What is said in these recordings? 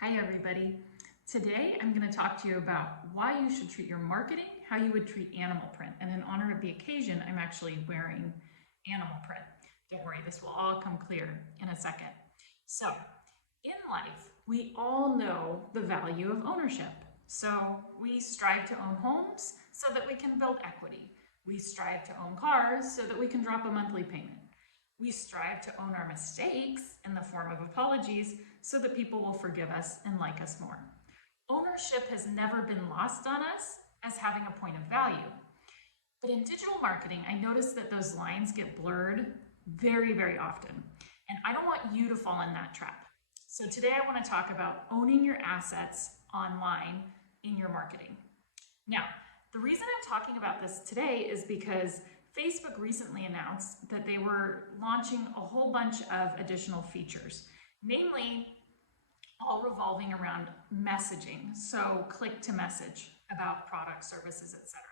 Hi everybody. Today I'm going to talk to you about why you should treat your marketing how you would treat animal print. And in honor of the occasion, I'm actually wearing animal print. Don't worry, this will all come clear in a second. So, in life, we all know the value of ownership. So, we strive to own homes so that we can build equity. We strive to own cars so that we can drop a monthly payment. We strive to own our mistakes in the form of apologies so that people will forgive us and like us more. Ownership has never been lost on us as having a point of value. But in digital marketing, I notice that those lines get blurred very, very often. And I don't want you to fall in that trap. So today I want to talk about owning your assets online in your marketing. Now, the reason I'm talking about this today is because Facebook recently announced that they were launching a whole bunch of additional features, namely all revolving around messaging. So click to message about products, services, etc.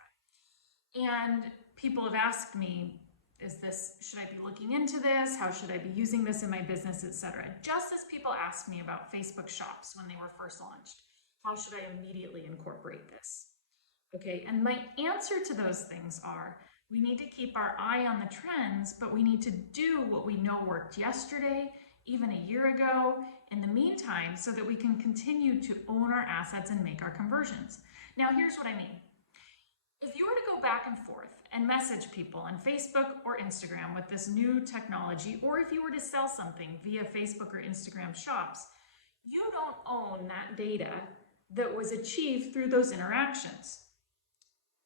And people have asked me, should I be looking into this? How should I be using this in my business, etc. Just as people asked me about Facebook Shops when they were first launched. How should I immediately incorporate this? Okay, and my answer to those things are, we need to keep our eye on the trends, but we need to do what we know worked yesterday, even a year ago, in the meantime, so that we can continue to own our assets and make our conversions. Now, here's what I mean. If you were to go back and forth and message people on Facebook or Instagram with this new technology, or if you were to sell something via Facebook or Instagram shops, you don't own that data that was achieved through those interactions.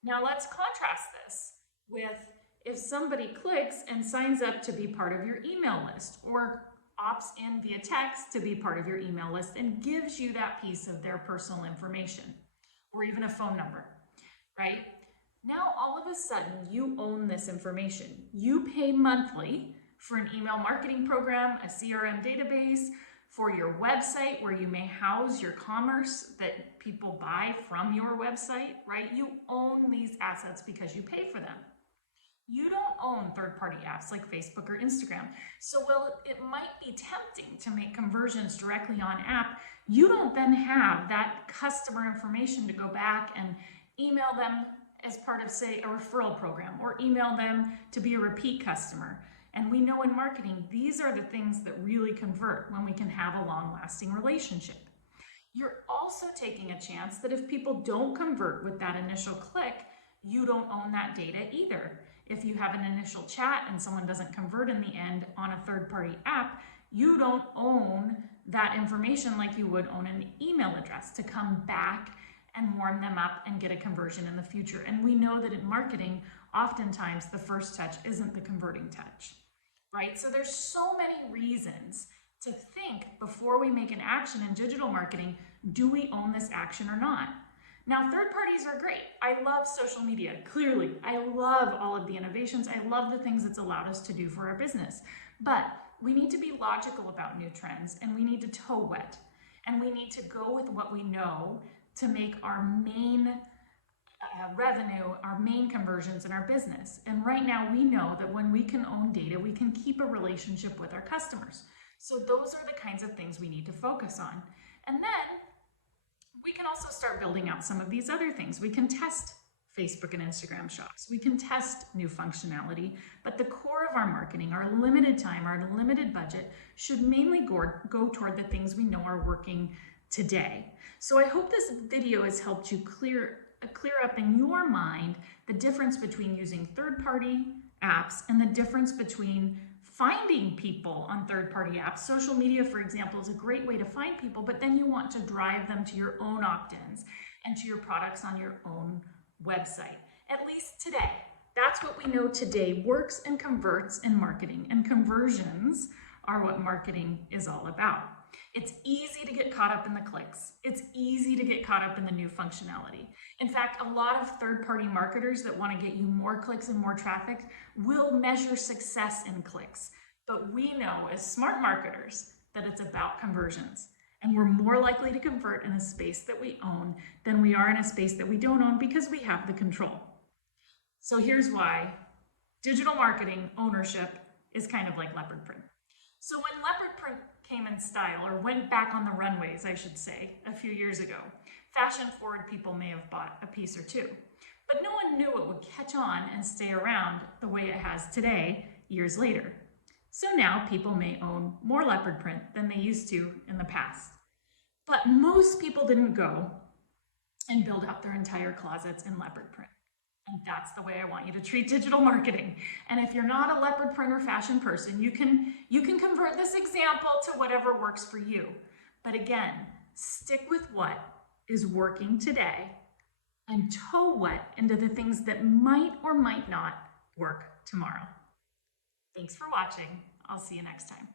Now let's contrast this with if somebody clicks and signs up to be part of your email list or opts in via text to be part of your email list and gives you that piece of their personal information or even a phone number, right? Now all of a sudden you own this information. You pay monthly for an email marketing program, a CRM database, for your website where you may house your commerce that people buy from your website, right? You own these assets because you pay for them. You don't own third-party apps like Facebook or Instagram. So while it might be tempting to make conversions directly on app, you don't then have that customer information to go back and email them as part of, say, a referral program or email them to be a repeat customer. And we know in marketing, these are the things that really convert when we can have a long-lasting relationship. You're also taking a chance that if people don't convert with that initial click, you don't own that data either. If you have an initial chat and someone doesn't convert in the end on a third-party app, you don't own that information like you would own an email address to come back and warm them up and get a conversion in the future. And we know that in marketing, oftentimes the first touch isn't the converting touch, right? So there's so many reasons to think before we make an action in digital marketing, do we own this action or not? Now, third parties are great. I love social media, clearly. I love all of the innovations. I love the things it's allowed us to do for our business. But we need to be logical about new trends, and we need to toe wet. And we need to go with what we know to make our main revenue, our main conversions in our business. And right now we know that when we can own data, we can keep a relationship with our customers. So those are the kinds of things we need to focus on. And then we can also start building out some of these other things. We can test Facebook and Instagram shops. We can test new functionality, but the core of our marketing, our limited time, our limited budget should mainly go toward the things we know are working today. So I hope this video has helped you clear up in your mind the difference between using third-party apps and the difference between finding people on third-party apps. Social media, for example, is a great way to find people, but then you want to drive them to your own opt-ins and to your products on your own website. At least today. That's what we know today works and converts in marketing, and conversions are what marketing is all about. It's easy to get caught up in the clicks. It's easy to get caught up in the new functionality. In fact, a lot of third-party marketers that want to get you more clicks and more traffic will measure success in clicks. But we know as smart marketers that it's about conversions. And we're more likely to convert in a space that we own than we are in a space that we don't own because we have the control. So here's why digital marketing ownership is kind of like leopard print. So when leopard print came in style, or went back on the runways, I should say, a few years ago. Fashion-forward people may have bought a piece or two, but no one knew it would catch on and stay around the way it has today, years later. So now people may own more leopard print than they used to in the past. But most people didn't go and build up their entire closets in leopard print. And that's the way I want you to treat digital marketing. And if you're not a leopard print or fashion person, you can convert this example to whatever works for you. But again, stick with what is working today and toe what into the things that might or might not work tomorrow. Thanks for watching. I'll see you next time.